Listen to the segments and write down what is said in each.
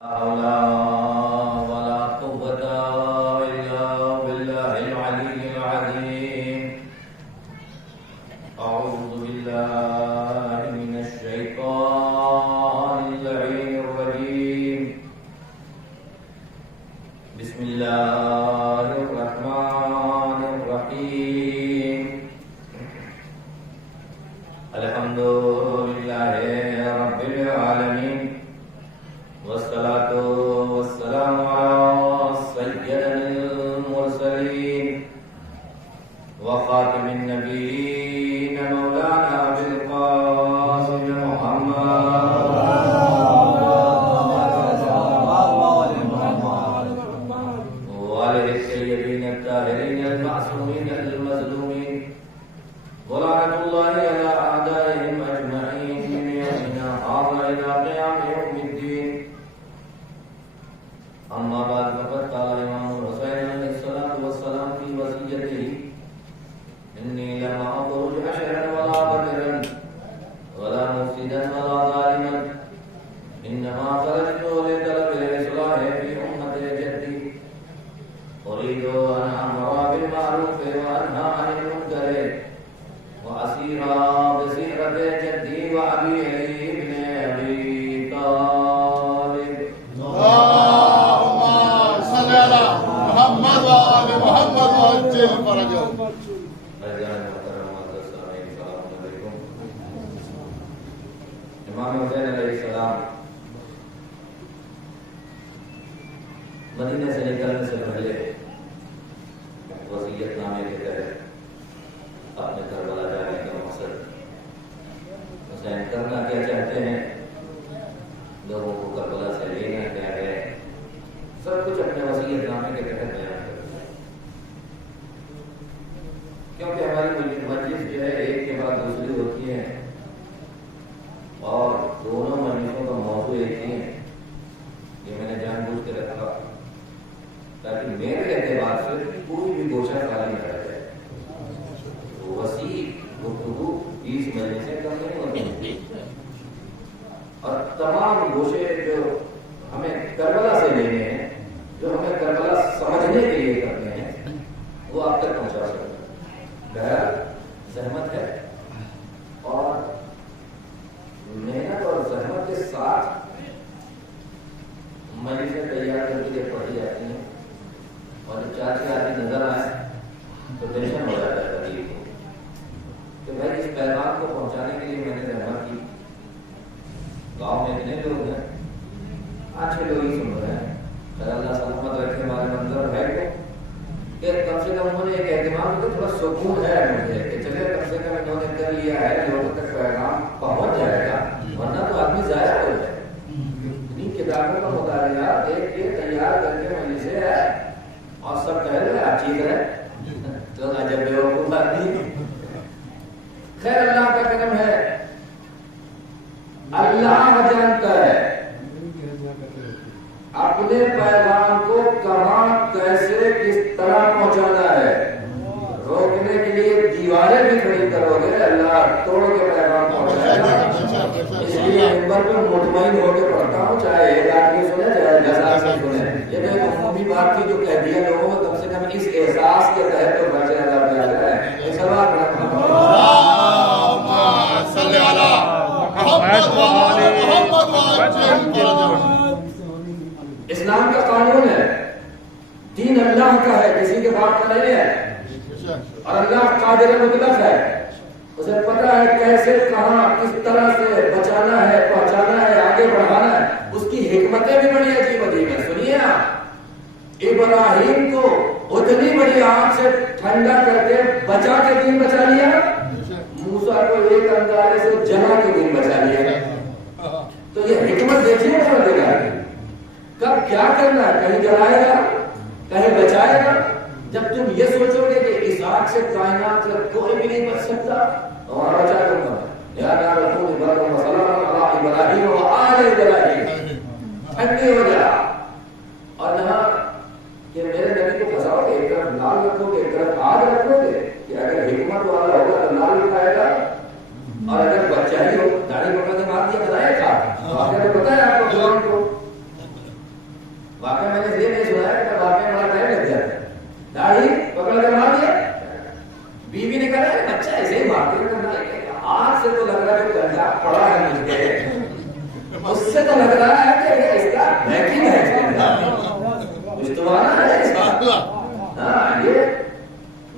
حول ولا قوة إلا بالله العلي العظيم. أعوذ بالله من الشيطان اللعين الرجيم. بسم الله الرحمن الرحيم. الحمد لله رب العالمين، والصلاة والسلام على سيدنا المرسلين وخاتم النبيين مولانا أبي القاسم محمد وآله السيدين الطاهرين المعصومين المظلومين، ولعنة الله على أعدائهم أجمعين من يومنا هذا إلى قيام يوم الدين. أما بعد فقد قال الإمام الحسين عليه الصلاة والسلام في وصيته: إني لم أخرج حشرا ولا بدرا ولا مفسدا ولا ظالما، إنما خرجت لطلب الإصلاح في أمة جدي، أريد أن أمر بالمعروف وأنهى عن المنكر وأسير بسيرة جدي وأبي علي بن أبي طالب. محمد وآل محمد وعجل فرجهم. امام حسین علیہ السلام مدینہ سے نکلنے سے پہلے وصیت نامے کے تحت اپنے کربلا جانے کا مقصد حسین کرنا کیا چاہتے ہیں، لوگوں کو کربلا سے لینا کیا ہے، سب کچھ اپنے وصیت نامے کے تحت بیان کرتے ہیں. کیونکہ ہماری مجلس جو ہے ایک کے بعد دوسری ہوتی ہے اور دونوں مجلسوں کا موضوع ایک ہی ہے. یہ میں نے جان بوجھ کے رکھا تاکہ میرے اعتبار سے کوئی بھی گوشہ خالی نہ رہ جائے. وسیع گفتگو 20 مجلس سے کم نہیں ہوتی، اور تمام گوشے جو ہمیں کربلا سے لینے ہیں، جو ہمیں کربلا سمجھنے کے لیے کرنے ہیں، وہ آپ تک پہنچا سکتے ہیں. بہر زحمت ہے اور محنت اور زحمت کے ساتھ مجلسیں تیار کر کے پڑھی جاتی ہیں، اور جب 4 آدمی نظر آئے تو ٹینشن ہو جاتا ہے تقریب کو کہ بھائی اس پیغام کو پہنچانے کے لیے میں نے زحمت کی. گاؤں میں اتنے لوگ ہیں، 8 لوگ ہی سن رہے ہیں. اللہ سلامت رکھے ہمارے منظر ہے کہ کم سے کم انہوں نے ایک اہتمام تو تھوڑا سکون ہے مجھے کہ چلے کم سے کم انہوں نے کر لیا ہے، لوگوں تک پیغام پہنچ جائے گا، ورنہ تو آدمی ضائع ہو جائے. اتنی کتابوں کا مطالعہ ایک تیار کر کے مجلس سے ہے اور سب کہہ رہے آپ ٹھیک ہے تو جب بیوقوف آدمی. خیر اللہ کا کرم ہے، اللہ جانتا ہے اپنے پیغام کو کہاں کیسے کس طرح پہنچانا ہے. روکنے کے لیے دیواریں بھی کھڑی کرو گے، اللہ توڑ کے پیغام پہنچائے گا. اس لیے منبر پہ مطمئن ہو کے پڑھتا ہوں، چاہے 1 آدمی سنے چاہے 10 آدمی سنے. یہ تو ایک عمومی بات کی جو کہہ دیا لوگوں کو، کم سے کم اس احساس کے تحت تو بچے اللہ دیا ہے. سوال صلی علی محمد وآل محمد وعجل فرجهم. اسلام کا قانون ہے، دین اللہ کا ہے، کسی کے باپ کا نہیں ہے. اور اللہ قادر مطلق ہے، اسے پتہ ہے کیسے کہاں کس طرح سے بچانا ہے، پہنچانا ہے، آگے بڑھانا ہے. اس کی حکمتیں بھی بڑی عجیب عجیب ہیں. سنیے آپ، ابراہیم کو اتنی بڑی آگ سے ٹھنڈا کر کے بچا کے دین بچا لیا، موسیٰ کو ایک انگارے سے جلا کے دین بچا لیا. تو یہ حکمت دیکھیے پروردگار کی، کب کیا کرنا ہے، کہیں جلائے گا کہیں بچائے گا. جب تم یہ سوچو گے کہ اس آگ سے کائنات کا کوئی بھی نہیں بچ سکتا، تمہارا بچا کروں گا. یا رسول اللہ صلی اللہ علیہ ابراہیم و آل ابراہیم ٹھنڈی ہو جا. اور نہ کہ میرے نبی کو پھنساؤ گے، ایک طرف لال رکھو گے ایک طرف آگ رکھو گے، کہ اگر حکمت والا ہوگا تو لال دکھائے گا، اور اگر بچہ ہی ہو داڑھی پکڑ کے مار دیا بتایا تھا، آپ نے تو بتایا آپ کو واقعہ میں نے یہ نہیں سنا ہے کہ واقعہ بڑا ٹائم لگ جاتا ہے، داڑھی پکڑ کے مار دیا، بیوی نے کہا ہے بچہ ایسے ہی مارتے ہیں، آج سے تو لگ رہا ہے گنجا پڑا ہے مجھ پہ، اس سے تو لگ رہا ہے کہ اس کا بیٹھی ہے کچھ تو آنا ہے اس کا، ہاں یہ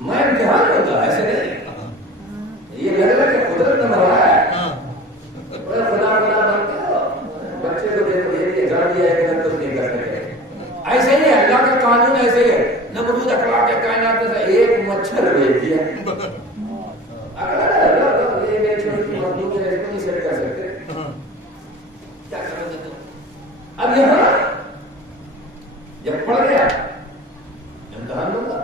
میں امتحان ہوتا ہے ایسے نہیں، یہ لگ رہا ہے کہ قدرت نے مرا ہے، خدا خدا بنتے ہو بچے کو دیکھ کے جڑ دیا ہے کہ کچھ نہیں کر سکتے، ایسے ہی اللہ کا قانون ایسے ہی ہے، نمرود اکڑا کے کائنات سے ایک مچھر بھیج دیا، اگر یہ میری چھوٹی مخلوق ہے اس کو نہیں سیٹ کر سکتے، کیا کر سکتے ہو؟ اب یہاں جب پڑ گیا امتحان ہوگا،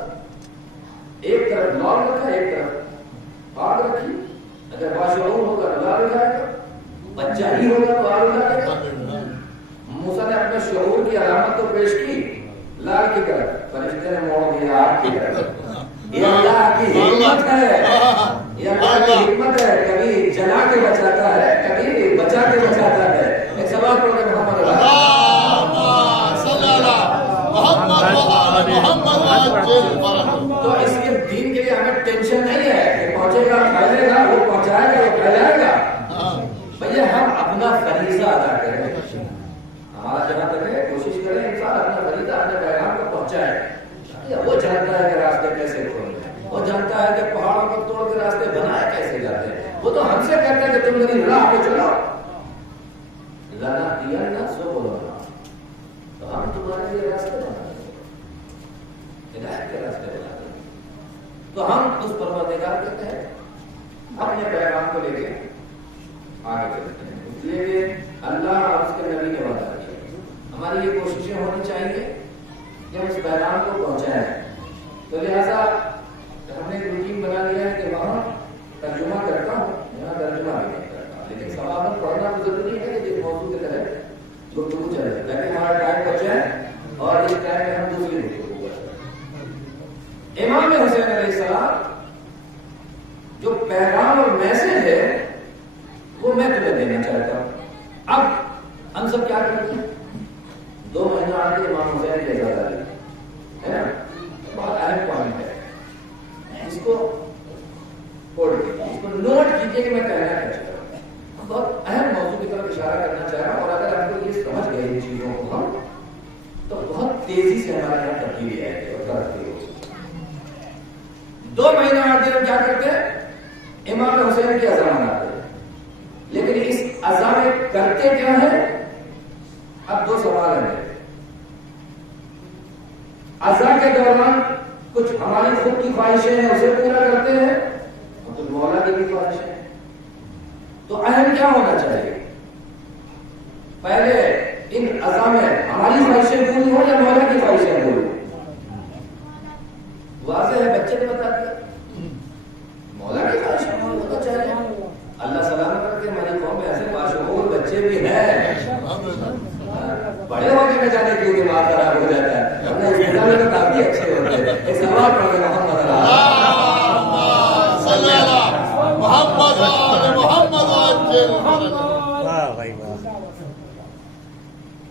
ایک طرف لال رکھا ایک طرف آگ رکھی، اگر باشعور ہوگا تو لال جائے گا، بچہ ہی ہوگا تو آگ جائے گا۔ موسیٰ نے اپنے شعور کی علامت تو پیش کی لال کی طرف، فرشتے نے موڑ دیا آگ کی طرف، یہ اللہ کی حکمت ہے، یہ اللہ کی حکمت ہے، کبھی جلا کے بچاتا ہے کبھی بچا کے بچاتا ہے۔ ایک سوال پڑھ کے محمد تو اس کے دین کے لیے ہمیں ٹینشن نہیں ہے کہ پہنچے گا پھیلے گا، وہ پہنچائے گا وہ پھیلائے گا، بھیا ہم اپنا فریضہ ادا کریں، ہمارا جہاں تک ہے کوشش کریں انسان اپنا فریضہ اپنے پیغام کو پہنچائے، وہ جانتا ہے کہ راستے کیسے کھولنے، وہ جانتا ہے کہ پہاڑوں کو توڑ کے راستے بنائے کیسے جاتے ہیں، وہ تو ہم سے کہتا ہے کہ تم میری راہ پہ چلو، لانا دیا نہ سو بولو نا، تو ہم تمہارے لیے راستے بنا دیں، ہدایت کے راستے بنا دیں، تو ہم اس پروردگار کے تحت اپنے پیغام کو لے کے آگے چلتے ہیں، اس لیے کہ اللہ اور اس کے نبی نے وعدہ کیا، ہماری یہ کوششیں ہونی چاہیے کہ ہم اس پیغام کو پہنچائیں، تو لہٰذا ہم نے روٹین بنا لیا ہے کہ وہاں ترجمہ کرتا ہوں، یہاں ترجمہ بھی نہیں کرتا، لیکن سوال پڑھنا تو ضروری ہے کہ جس موضوع کے تحت گفتگو چلے تاکہ ہمارا ٹائم بچ جائے اور اس ٹائم میں ہم دوسری گفتگو کریں۔ امام حسین علیہ السلام جو پیغام اور میسج ہے وہ میں تمہیں دینا چاہتا ہوں۔ اب ہم سب کیا کرتے ہیں، 2 مہینہ آگے امام حسین کی آزادی ہے نا، بہت اہم پوائنٹ ہے، اس کو پڑھ لیجیے، اس کو نوٹ کیجیے کہ میں کہنا کیا چاہ رہا ہوں، بہت اہم موضوع کی طرف اشارہ کرنا چاہ رہا ہوں، اور اگر آپ کو یہ سمجھ گئے ان چیزوں کو ہم تو بہت تیزی سے ہمارے یہاں تبدیلی آئے گی اور ترقی ہوگی۔ 2 مہینہ آگے ہم کیا کرتے ہیں، امام حسین کی اذان آتے ہیں، لیکن اس اذان میں کرتے کیا ہے، اب 2 سوال ہیں، اذان کے دوران کچھ ہماری خود کی خواہشیں ہیں اسے پورا کرتے ہیں اور کچھ مولا کی بھی خواہشیں ہیں، تو اہم کیا ہونا چاہیے، پہلے ان اذان میں ہماری خواہشیں پوری ہوں یا مولا کی خواہشیں پوری ہوں، واضح ہے، بچے نے بتا دیا مولا کی خواہشیں پوری ہونا چاہیے، اللہ سلامت رکھے ہماری قوم میں ایسے باشعور بچے بھی ہیں، بڑے ہو کے نہ جانے کیوں دماغ خراب ہو جاتا ہے، ہم نے اس میں تو کافی اچھے ہوتے ہیں، ایک سوال پڑھ کے محمد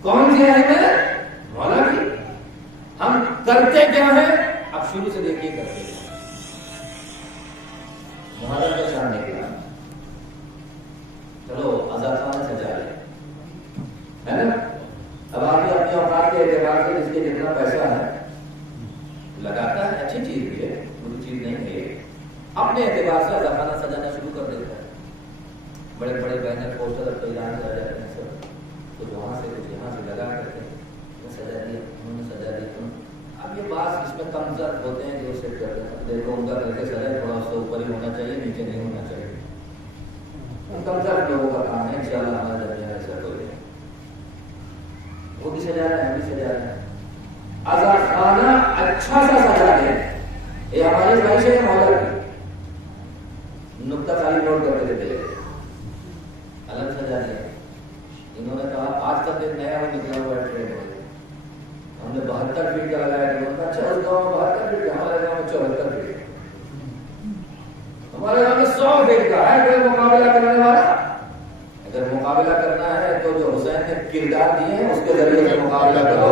کون سی ہے مولا کی، ہم کرتے کیا ہیں، اب شروع سے دیکھیے کرتے ہیں، محرم کا چاند نکلا، چلو آزاد خانہ سجا لیں، ہے نا، اب آپ نے اپنے اوقات کے اعتبار سے جس کے جتنا پیسہ ہے لگاتا ہے، اچھی چیز بھی ہے، بری چیز نہیں ہے، اپنے اعتبار سے آزاد خانہ سجانا شروع کر دیتا ہے، بڑے بڑے بینر پوسٹر اعلان کر جاتے ہیں سب، کچھ وہاں سے کچھ یہاں سے لگا کرتے ہیں، سجا دیا انہوں نے سجا دیا، اب یہ بات اس میں کم زیادہ ہوتے ہیں جو سیٹ کرتے ہیں، دیکھو ان کا کیسے سجا ہے، تھوڑا اس سے اوپر ہی ہونا چاہیے نیچے نہیں ہونا چاہیے، کم زیادہ لوگوں کا کام ہے، انشاءاللہ ہمارا درمیان ایسا کوئی نہیں، وہ بھی سجا رہے ہیں ہم بھی سجا رہے ہیں، آزاد خانہ اچھا سا سجا دیں، یہ ہماری خواہش ہے مولا کی، نقطہ خالی نوٹ کرتے تھے، الگ سجا دیا، انہوں نے کہا آج تک ایک نیا وہ نکلا ہوا ہے ٹرین ہے، ہم نے 72 فیٹ کا لگایا، انہوں نے کہا اچھا اس گاؤں میں 72 فیٹ کا، ہمارے گاؤں میں 74 فیٹ، ہمارے گاؤں میں 100 فیٹ کا ہے، کوئی مقابلہ کرنے والا، اگر مقابلہ کرنا ہے تو جو حسین نے کردار دیے ہیں اس کے ذریعے سے مقابلہ کرو،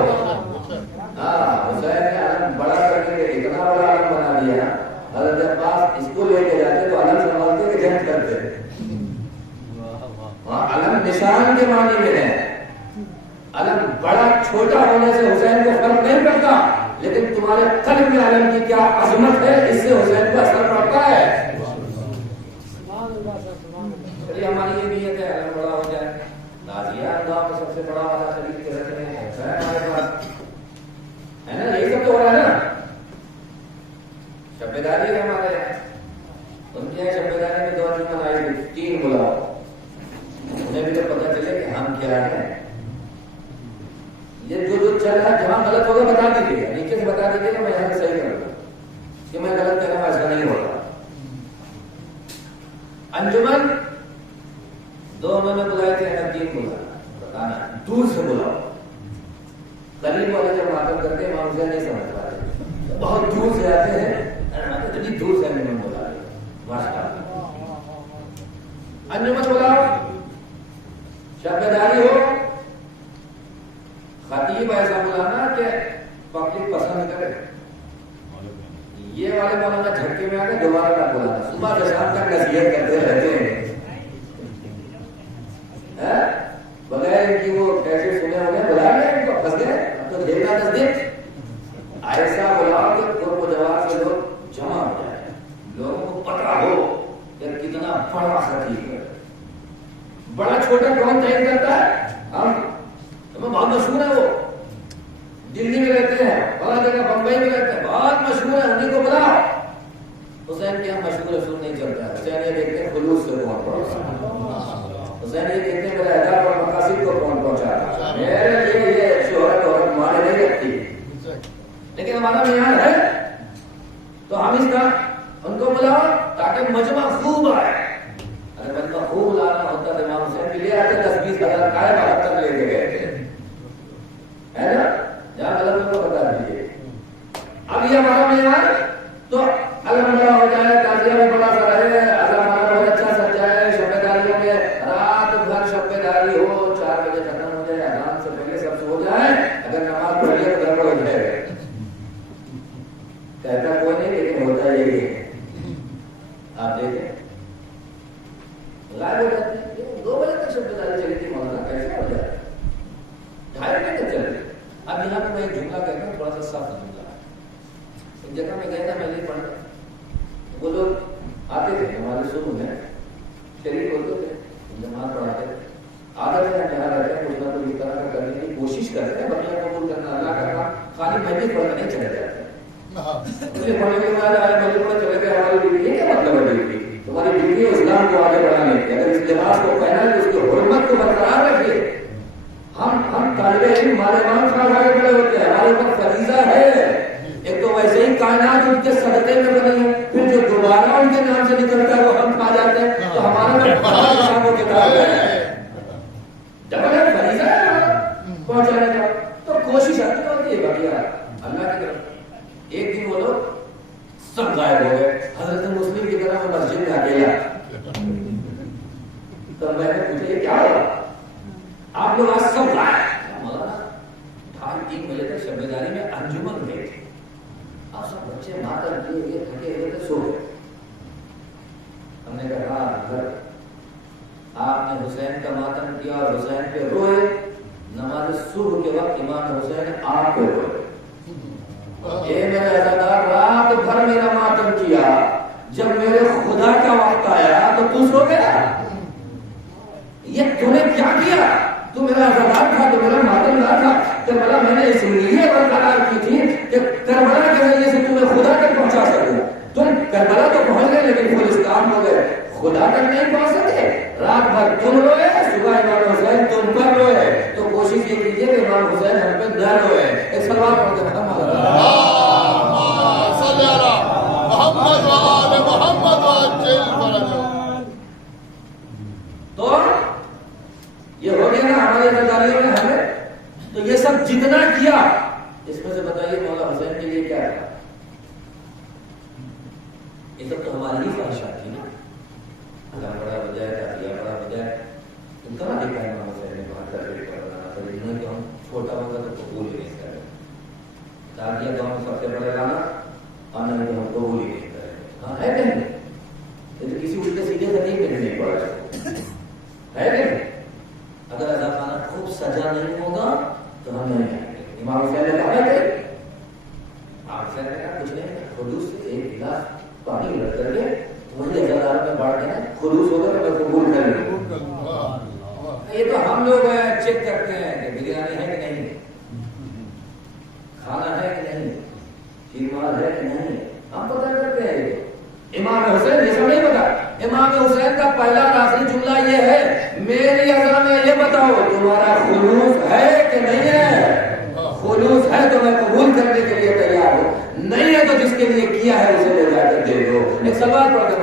بڑا چھوٹا ہونے سے حسین کو فرق نہیں پڑتا، لیکن تمہارے قلب عالم کی کیا عظمت ہے اس سے حسین کو اثر پڑتا ہے۔ چلیے ہماری یہ نیت ہے علم بڑا ہو جائے، نازیہ اللہ میں سب سے بڑا والا خرید کے رکھنے ہے ہمارے پاس، ہے نا؟ یہی سب تو ہو رہا ہے نا۔ شب بیداری ہے ہمارے یہاں، ان کے شب بیداری میں 2 انجمن آئی ہوئی، 3 بلاؤ، انہیں بھی تو پتہ چلے کہ ہم کیا ہیں۔ یہ جو چل رہا ہے جہاں غلط ہوگا بتا دیجیے، نیچے سے بتا دیجیے کہ میں یہاں سے صحیح کروں گا کہ میں غلط کر رہا ہوں، ایسا نہیں ہوتا۔ انجمن 2 انہوں نے بلائے تھے، 3 بلانا، بتانا دور سے بلاؤ۔ قریب والے جب ماتم کرتے ہیں وہاں نہیں سمجھ پاتے، بہت دور سے آتے ہیں، اتنی دور سے انجمن بلا رہے ماشاء اللہ۔ انجمن بلاؤ، شب بیداری ہو، خطیب ایسا بلانا کہ پبلک پسند کرے۔ یہ والے مولانا جھٹکے میں آ کے دوبارہ نہ بلانا، صبح سے شام تک نصیحت کرتے رہتے ہیں بغیر کہ وہ کیسے سنے ہوئے بلا رہے ہیں، ان کو پھنس گئے، اب تو جھیلنا نزدیک۔ ایسا بلاؤ کہ قرب و جواب سے لوگ جمع ہو جائیں، لوگوں کو پتہ ہو کہ کتنا بڑا خطیب ہے۔ بڑا چھوٹا کون تعین کرتا ہے؟ ہم بہت مشہور ہے، وہ دلی میں رہتے ہیں، بڑا جگہ بمبئی میں رہتے ہیں، بہت مشہور ہے، انہیں کو بلاؤ۔ حسین کے ہم مشہور رسول نہیں چلتا ہے، حسین یہ دیکھتے ہیں خلوص سے کون پہنچا، حسین یہ دیکھتے ہیں میرے اہداف اور مقاصد کو کون پہنچا، میرے لیے یہ شہرت اور ہمارے نہیں رکھتی، لیکن ہمارا معیار ہے تو ہم اس کا ان کو بلاؤ تاکہ مجمع خوب آئے۔ اگر مجمع خوب لانا ہوتا تو امام حسین بھی لے آتے 10-20 ہزار قائم اب تک لے کے گئے تھے، ہے نا؟ جہاں غلط ان کو بتا دیجیے۔ اب یہ ہمارا معیار تو علم بڑا ہو جائے، تعزیہ میں بڑا سا رہے، علم ہمارا بہت اچھا سج جائے، شب بیداریوں میں رات بھر شب بیداری ہو، 4 بجے ختم ہو جائے، اذان سے پہلے سب سو جائے، اگر نماز پڑھ لے تو گڑبڑ ہو جائے، کہتا کوئی نہیں لیکن ہوتا یہی ہے۔ آپ دیکھیں غائب ہو جاتے ہیں، 2 بجے تک شب بیداری چلی تھی مولانا، کیسے ہو جائے؟ 2.5 بجے تک چل رہی۔ اب یہاں پہ میں ایک جملہ کہتا ہوں، تھوڑا سا صاف جملہ ہے۔ ایک جگہ میں گیا تھا، میں نہیں پڑھا، وہ لوگ آتے تھے ہمارے صبح میں، شریف ہوتے تھے، جماعت پڑھاتے تھے، آتے تھے جہاں رہتے ہیں کچھ نہ کچھ اس طرح کا کرنے کی کوشش کرتے ہیں، بقیہ قبول کرنا اللہ کا کام، خالی مسجد پڑھنا نہیں چلے جاتے۔ مجھے پڑھنے کے بعد آئے مسجد پڑھنے چلے گئے، ہماری ڈیوٹی ہے، کیا مطلب ہے ڈیوٹی؟ تمہاری ڈیوٹی ہے اسلام کو آگے بڑھانے کی، اگر اس لباس کو پہنا ہے تو اس کی حرمت کو برقرار رکھیے۔ ہم طالب علم مالوان خان آگے بڑے ہوتے ہیں، ہمارے اوپر فریضہ ہے، ایک تو ویسے ہی کائنات ان کے صدقے میں بنی ہے، پھر جو دوبارہ ان کے نام سے نکلتا ہے وہ ہم کھا جاتے ہیں، تو ہمارا حساب و کتاب ہے، ڈبل ہے، فریضہ ہے ہمارا پہنچانے کا، تو کوشش اپنی ہوتی ہے بقیہ اللہ کی طرف۔ ایک دن وہ لوگ سب غائب ہو گئے، حضرت مسلم کی طرح وہ مسجد میں اکیلا، تو میں نے پوچھا یہ کیا ہوا؟ آپ لوگ آج سب غائب؟ مولانا 2:30 بجے تک شب بیداری میں انجمن گئے تھے، آپ سب بچے ماتم کیے، یہ تھکے ہوئے تھے، سو گئے۔ ہم نے کہا اگر آپ نے حسین کا ماتم کیا اور حسین پہ روئے، نماز صبح کے وقت امام حسین آپ پہ روئے، اے میرے عزادار رات بھر میرا ماتم کیا، جب میرے خدا کا وقت آیا تو تو سو گیا، یہ تو نے کیا کیا؟ تو میرا عزادار تھا، تو میرا ماتم نہ تھا، کربلا میں نے اس لیے برقرار کی تھی کہ کربلا کے ذریعے سے تمہیں خدا تک پہنچا سکوں۔ تم کربلا تو پہنچ گئے لیکن فلسطین ہو گئے، خدا تک نہیں پہنچ سکے، رات بھر تم روئے، صبح امام حسین تم پر روئے، تو کوشش یہ کیجیے کہ امام حسین ہم پہ نہ روئے۔ ایک سلوات پڑھ کے تو یہ ہو گیا نا ہماری ذمہ نے ہمیں، تو یہ سب جتنا کیا اس میں سے بتائیے مولا حسین کے لیے کیا تھا؟ یہ سب تو ہماری ہی خواہشات تھی نا، اللہ بڑا بجائے، تعزیہ بڑا بجائے، تم کہاں دیکھا ہے امام حسین نے وہاں تقریر کرنا، تو انہوں نے کہ ہم چھوٹا ہوگا تو قبول ہی نہیں کرے، تعزیہ تو ہم سب سے بڑے لانا، اور نہیں تو ہم قبول ہی نہیں کرے۔ ہاں ہے کہ نہیں؟ یہ تو کسی الٹے سیدھے طریقے میں نہیں پڑا ہے کہ نہیں؟ اگر ایسا کھانا خوب سجا نہیں ہوگا تو ہم نہیں آئیں گے. امام حسین نے کہا کہ امام حسین نے کہا کچھ نہیں, خلوص سے ایک گلاس پانی رکھ کر کے وہی ہزار میں بانٹ دینا, خلوص ہوگا تو میں قبول کر لوں. یہ تو ہم لوگ چیک کرتے ہیں کہ بریانی ہے کہ نہیں, کھانا ہے کہ نہیں, شیرمال ہے کہ نہیں, ہم پتہ کرتے ہیں. امام حسین یہ سب نہیں پتا. امام حسین کا پہلا اور آخری جملہ یہ ہے, میری عزا میں یہ بتاؤ تمہارا خلوص ہے کہ نہیں ہے. خلوص ہے تو میں قبول کرنے کے لیے تیار ہوں, نہیں ہے تو جس کے لیے کیا ہے اسے لے جا کر دے دو. ایک سوال پڑھ کر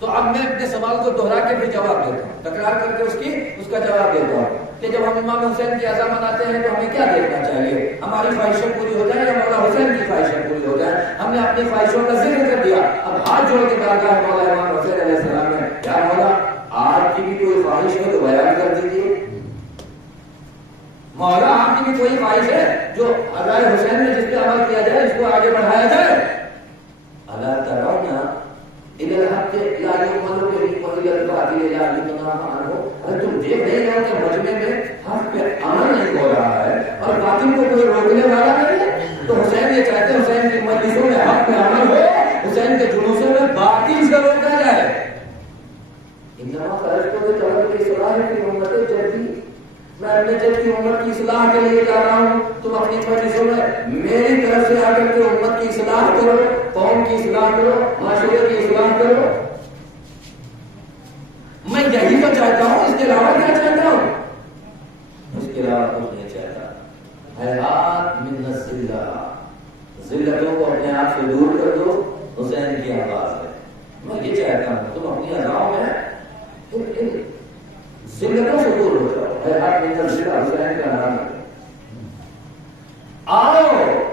تو اب میں اپنے سوال کو دوہرا کے بھی جواب دیتا ہوں, تکرار کر کے اس کا جواب دیتا ہوں کہ جب ہم امام حسین کی عزا مناتے ہیں تو ہمیں کیا دیکھنا چاہیے, ہماری خواہشیں پوری ہو جائیں یا مولا حسین کی خواہشیں پوری ہو جائیں. ہم نے اپنی خواہشوں کا ذکر کر دیا, اب ہاتھ جوڑ کے کہا مولا امام حسین علیہ السلام نے, یا مولا آپ کی بھی کوئی خواہش ہے تو بیان کر دیجیے. مولا آپ کی بھی کوئی خواہش ہے جو عزائے حسین میں جس پہ عمل کیا جائے, اس کو آگے بڑھایا جائے. اللہ ترون الى الحق لا يؤمن به والى الباطل لا ينهى عنه. اگر تم دیکھ نہیں رہے کہ مجمع میں حق پہ عمل نہیں ہو رہا ہے اور باطل کو کوئی روکنے والا نہیں ہے, تو حسین یہ چاہتے ہیں حسین کی مجلسوں میں حق پہ عمل ہو, حسین کے جلوسوں میں باطل سے روکا جائے. انما خرجت بطلب الاصلاح في امة جدی, میں اپنے جد کی امت کی اصلاح کے لیے جا رہا ہوں. تم اپنی مجلسوں میں میری طرف سے آ کر کے امت کی اصلاح کرو, قوم کی اصلاح کرو, معاشرے کی اصلاح کرو. میں یہی تو چاہتا ہوں, اس کے علاوہ کیا چاہتا ہوں؟ اس کے علاوہ کچھ نہیں چاہتا. حیات من الذلہ, ذلتوں کو اپنے آپ سے دور کر دو, حسین کی آواز ہے. میں یہ چاہتا ہوں تم اپنی اذاؤں میں ذلتوں سے دور ہو جاؤ. حیات من الذلہ حسین کا نام ہے. آؤ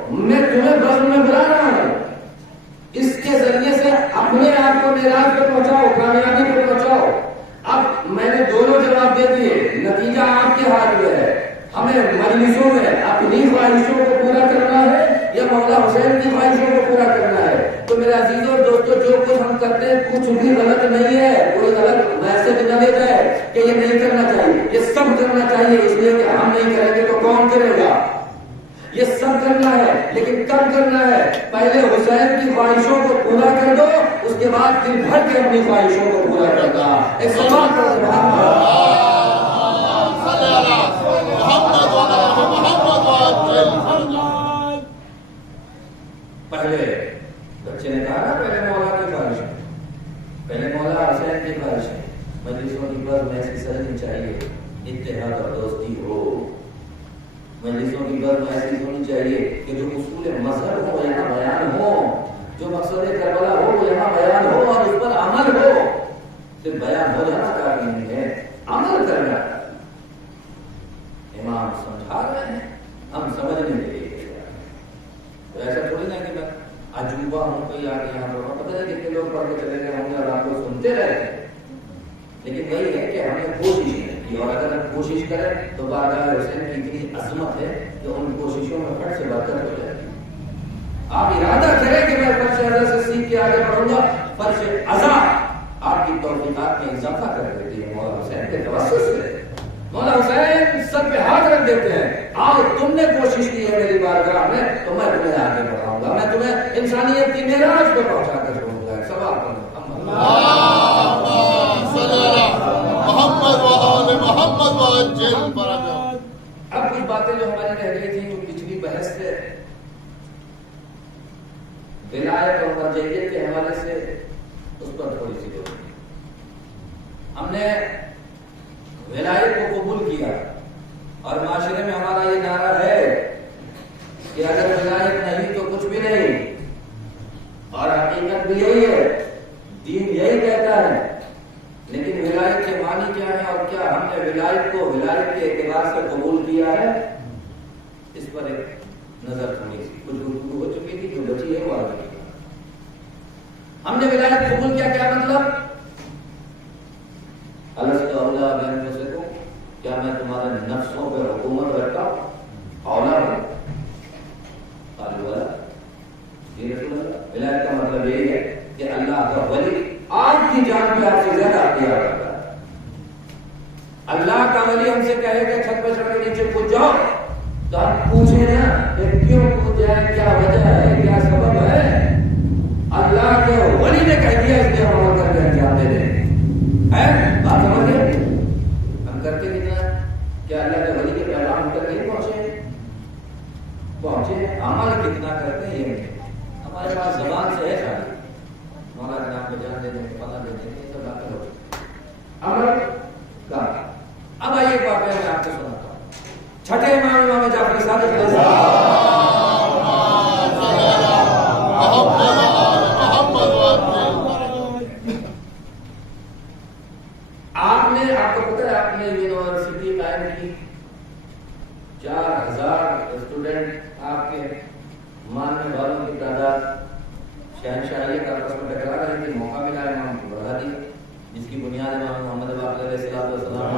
میں تمہیں بزم میں بلا رہا ہوں, اس کے ذریعے سے اپنے آپ کو معراج پہ پہنچاؤ, کامیابی پہ پہنچاؤ. اب میں نے دونوں جواب دے دیے, نتیجہ آپ کے ہاتھ میں ہے. ہمیں مجلسوں میں اپنی خواہشوں کو پورا کرنا ہے یا مولا حسین کی خواہشوں کو پورا کرنا ہے. تو میرے عزیزوں اور دوستوں, جو کچھ ہم کرتے ہیں کچھ بھی غلط نہیں ہے. کوئی غلط میسج نہ لے جائے کہ یہ نہیں کرنا چاہیے. یہ سب کرنا چاہیے, اس لیے کہ ہم نہیں کریں گے تو کون کرے گا. یہ سب کرنا ہے, لیکن کب کرنا ہے؟ پہلے حسین کی خواہشوں کو پورا کر دو, اس کے بعد دل بھر کے اپنی خواہشوں کو پورا کرنا. ایک سوال پہلے بچے نے کہا نا, پہلے مولا کی خواہش, پہلے مولا حسین کی خواہش ہے. مجلسوں کی بس میں ایسی سجنی چاہیے, اتحاد اور دوستی ہو. مجلسوں کی بات ایسی ہونی چاہیے کہ جو اصول مذہب ہو یہاں بیان ہو, جو مقصد کربلا ہو وہ یہاں بیان ہو اور اس پر عمل ہو. صرف بیان ہو جانا کافی نہیں ہے, عمل کرنا. امام سمجھا رہے ہیں, ہم سمجھنے کے لیے. تو ایسا تھوڑی نا کہ میں عجوبہ ہوں, کوئی آ کے یہاں پر پتہ نہیں کتنے لوگ پڑھ کے چلے گئے ہوں گے اور آپ کو سنتے رہتے ہیں. لیکن وہی ہے کہ ہم نے کوشش نہیں کی, اور اگر ہم کوشش کریں تو بارگاہ حسین کی اتنی عظمت ہے کہ ان کوششوں میں فرض سے برکت ہو جائے گی. آپ ارادہ کریں کہ میں فرض اعضا سے سیکھ کے آگے بڑھوں گا, فرض اعضا آپ کی توفیقات میں اضافہ کر دیتی ہے مولا حسین کے توسط سے. مولا حسین سب پہ ہاتھ رکھ دیتے ہیں, آؤ تم نے کوشش کی ہے میری بارگاہ میں تو میں تمہیں آگے بڑھاؤں گا, میں تمہیں انسانیت کی معراج پہ پہنچا کر چھوڑوں گا. سوال کروں اب کچھ باتیں جو ہماری رہ گئی تھی, جو پچھلی بحث سے ولایت اور مرجعیت کے حوالے سے, اس پر تھوڑی سی بات. ہم نے ولایت کو قبول کیا اور معاشرے میں ہمارا یہ نعرہ ہے کہ اگر ولایت نہیں تو کچھ بھی نہیں, اور حقیقت بھی یہی ہے, دین یہی کہتا ہے. لیکن ولایت کے معنی کیا ہے اور کیا ہم نے ولایت کو ولایت کے اعتبار سے قبول کیا ہے, اس پر ایک نظر تھوڑی سی. کچھ گفتگو ہو چکی تھی, جو بچی ہے وہ آگے. ہم نے ولایت قبول کیا, کیا مطلب؟ الست اولا بانفسکم, کیا میں تمہارے نفسوں پر حکومت رکھتا ہوں؟ اولا ہوں. قالوا بلی. یہ رسول اللہ, ولایت کا مطلب یہی ہے کہ اللہ کا ولی آپ کی جان پہ آپ سے زیادہ کا ولی ہم سے کہے کہ چھت پر چڑھ کے نیچے کود جاؤ تو ہم پوچھیں نا کہ کیوں کود جائے, کیا وجہ ہے, کیا سبب ہے؟ اللہ کے ولی نے کہہ دیا اس لیے ہم عمل کر کے انجام دے دیں. بات سمجھ گئے؟ ہم کرتے کتنا کیا اللہ کے ولی کے پیغام ہم تک نہیں پہنچے؟ عمل کتنا کرتے ہیں یہ نہیں. ہمارے پاس زبان سے ہے شادی, مولا کے نام پہ جان دے دیں, پتہ دے دیں, یہ سب باتیں ہو عمل کا. اب آئیے ایک واقعہ میں آپ کو سناتا ہوں. چھٹے امام جعفر صادق علیہ السلام آپ کو پتہ ہے آپ نے یونیورسٹی قائم کی, 4000 اسٹوڈنٹ آپ کے ماننے والوں کی تعداد شہنشاہی کا آپس میں ٹکرا رہی تھی, موقع ملا امام کو بڑھا دیا, جس کی بنیاد امام محمد باقر علیہ السلام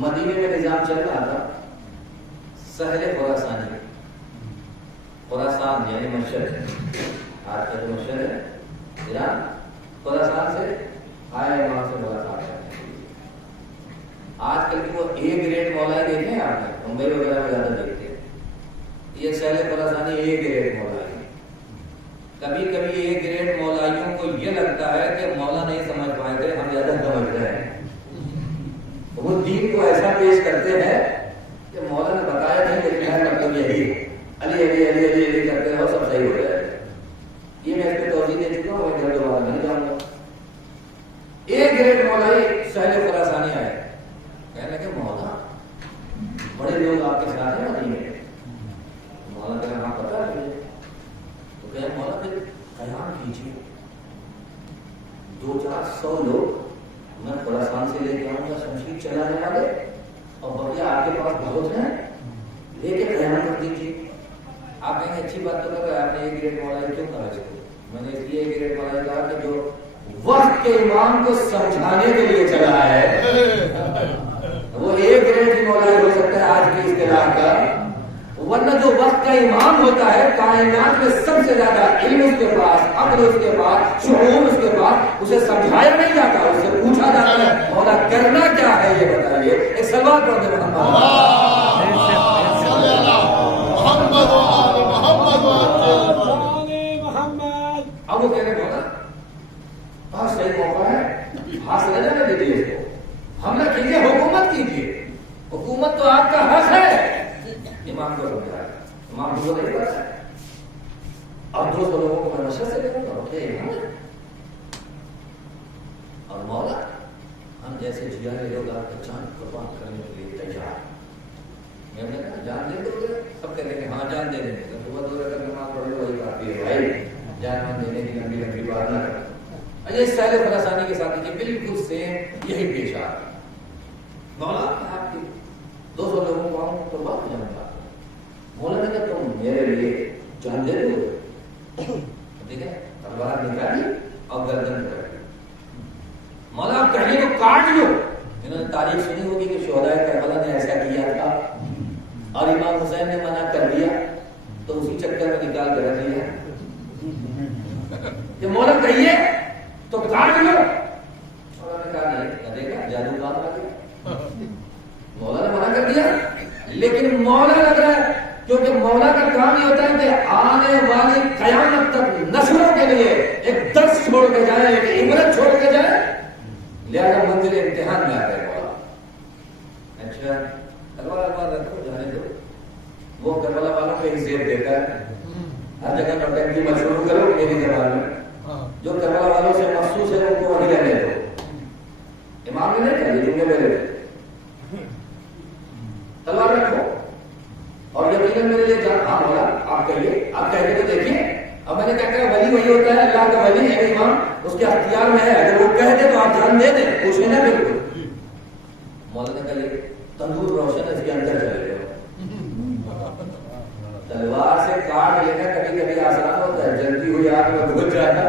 مدینے میں نظام چل رہا تھا سہل خراسانی. خراسان یعنی مشرق, آج کا جو مشرق ہے ایران, خراسان سے آئے وہاں سے بڑا صاحب. آج کل کی وہ اے گریڈ مولائی دیکھے ہیں آپ نے, ممبئی وغیرہ میں زیادہ دیکھتے ہیں. یہ سہل خراسانی اے گریڈ مولائی. کبھی کبھی اے گریڈ مولائیوں کو یہ لگتا ہے کہ مولا نہیں سمجھ پائے تھے, ہم زیادہ سمجھ رہے ہیں. وہ دین کو ایسا پیش کرتے ہیں کہ مولا نے بتایا نہیں لیکن ہے مطلب یہی علی علی علی علی علی کرتے ہیں اور سب صحیح ہو جائے گا. یہ میں اس پہ توجہ دے چکا ہوں, میں دوبارہ نہیں جاؤں گا. ایک گریڈ مولائی سہل خراسانی آئے, کہنے لگے مولا بڑے لوگ آپ کے ساتھ ہیں مدینے میں. مولا کہا ہاں پتہ ہے مجھے. تو کہا مولا پھر قیام کیجیے, 200-400 لوگ میں خراسان سے لے کے آؤں گا, شمشیر چلانے والے, اور بقیہ آپ کے پاس بہت ہیں, لے کے قیام کر دیجیے. آپ کہیں اچھی بات تو کر رہے ہیں, آپ نے ایک گریڈ مولائی کیوں کہا اس کو؟ میں نے اس لیے ایک گریڈ مولائی کہا کہ جو وقت کے امام کو سمجھانے کے لیے چلا ہے وہ ایک گریڈ کی مولائی ہو سکتا ہے آج کی اصطلاح کا, ورنہ جو وقت کا امام ہوتا ہے کائنات میں سب سے زیادہ علم اس کے پاس, عقل اس کے پاس, شعور اس کے پاس, اسے سمجھایا نہیں جاتا, اس سے پوچھا جاتا ہے مولا کرنا کیا ہے یہ بتائیے. ایک سوال پڑھ دے اب وہ کہنے مولا بہت صحیح موقع ہے, ہاتھ لے جانے دیجیے اس کو, حملہ کیجیے, حکومت کیجیے, حکومت تو آپ کا حق ہے. امام کو سمجھایا, امام کو نہیں پڑھتا ہے. اور 200 لوگوں کو میں نشر سے لے گا اور مولا ہم جیسے جیارے لوگ آپ کا جان قربان کرنے کے لیے تیار. میں نے کہا جان دے دو گے؟ سب کہتے ہیں کہ ہاں جان دے دیں گے. صبح 2 رکعت نماز پڑھ لو وہی کافی ہے بھائی, جان دینے کی لمبی لمبی بات نہ کریں. یہ سہل خراسانی کے ساتھ یہ بالکل سیم یہی پیش آ رہا. مولا آپ کی 200 لوگوں کو آؤں تو بات جان گا. مولا نے کہا تم میرے لیے جان دے دو, ٹھیک ہے, تلوار نکالی اور گردن پکڑ لی. مولا آپ کہنے کو کاٹ لو. انہوں نے تاریخ سنی ہوگی کہ شہدائے کربلا نے ایسا کیا تھا اور امام حسین نے منع کر دیا, تو اسی چکر میں نکال کر رکھ دیا کہ مولا کہیے تو کاٹ لو. مولا نے کہا نہیں کرے گا, جادو کام کر دیا. مولا نے منع کر دیا, لیکن مولا لگ رہا ہے کیونکہ مولا کا کام یہ ہوتا ہے کہ آنے والی قیامت تک نسلوں کے لیے ایک درس چھوڑ کے جائے, ایک عبرت چھوڑ کے جائے, لہذا منزل امتحان میں آ گئے مولا. اچھا تلوار رکھو, جانے دو. وہ کربلا والوں کو ایک زیب دیتا ہے, ہر جگہ نوٹنکی مشہور کرو میری زبان میں, جو کربلا والوں سے مخصوص ہے ان کو وہی رہنے دو. امام نے نہیں کہا جملے میرے تلوار رکھو اور یقیناً میرے لیے جان. ہاں مولا آپ کہیے, آپ کہہ کے تو دیکھیے. اب میں نے کہا کہ ولی وہی ہوتا ہے, اللہ کا ولی ہے امام, اس کے اختیار میں ہے, اگر وہ کہہ دے تو آپ جان دے دیں, پوچھیں نا بالکل. مولا نے کہا یہ تندور روشن اس کے اندر چلے جاؤ. تلوار سے کاٹ لینا کبھی کبھی آسان ہوتا ہے, جلدی ہوئی آگ میں بھول جاتا.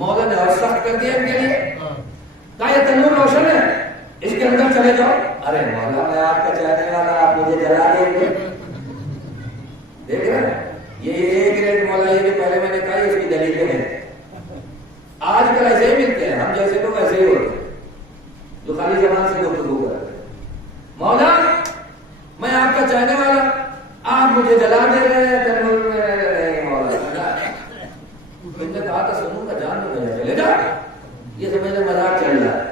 مولا نے اور سخت کر دیا ان کے لیے, کہا یہ تندور روشن ہے, اس کے اندر چلے جاؤ. ارے مولا میں آپ کا چاہنے والا, آپ مجھے جلا دیں گے. دیکھ رہے ہیں یہ ایک گریڈ کل ایسے ہی ملتے ہیں، ہم جیسے لوگ ایسے ہی ہوتے ہیں جو خالی زبان سے گفتگو کرتے ہیں. مولا میں آپ کا چاہنے والا، آپ مجھے جلا دے رہے ہیں تنور میں. مولا تم نے کہا تھا سنوں کا جان میں چلے جا. یہ سمجھ لے مذاق چل رہا ہے.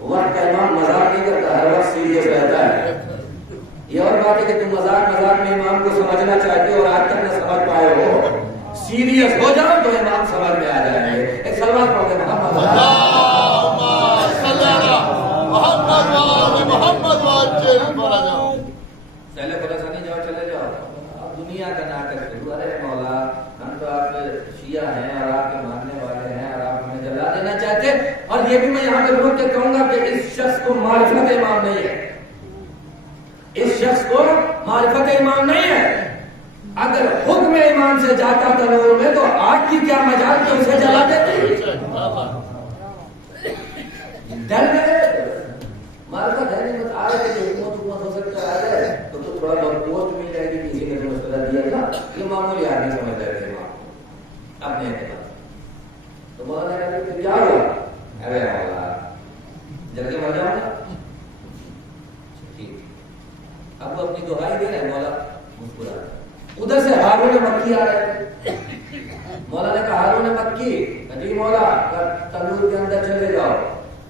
وقت کا امام مذاق نہیں کرتا، ہر وقت سیریس رہتا ہے. یہ اور بات ہے کہ تم مذاق میں امام کو سمجھنا چاہتے ہو اور آج تک نہ سمجھ پائے ہو. سیریس ہو جاؤ تو امام سمجھ میں آ جائیں گے. ایک سلوات پڑھ کے محمد پہلے خلاصانی جاؤ، چلے جاؤ. اب دنیا کا ناٹک شروع. ارے مولا ہم تو آپ شیعہ ہیں اور آپ کے ماننے والے ہیں اور آپ ہمیں جلا دینا چاہتے. اور یہ بھی میں یہاں پہ روک کے کہوں گا کہ اس شخص کو معرفت امام نہیں ہے. اس شخص کو معرفت امام نہیں ہے. اگر حکم امام سے جاتا تنور میں تو آگ کی کیا مجال کہ اسے جلا دیتے. ڈر گئے. معرفت ہے نہیں، بس آ رہے کہ حکومت ہو سکتا ہے تو تھوڑا بہت پوسٹ مل جائے گی، کسی نے مشورہ دیا تھا. یہ معمولی آدمی سمجھ رہے تھے امام اپنے اعتبار تو مولانا نے کہا کیا ہوا؟ ارے مولا جلدی مر جاؤں گا. ٹھیک اب وہ اپنی دہائی دے رہے ہیں. مولا مسکرا. ادھر سے ہارون مکی آ رہے تھے. مولا نے کہا ہارون مکی جی مولا تنور کے اندر چلے جاؤ.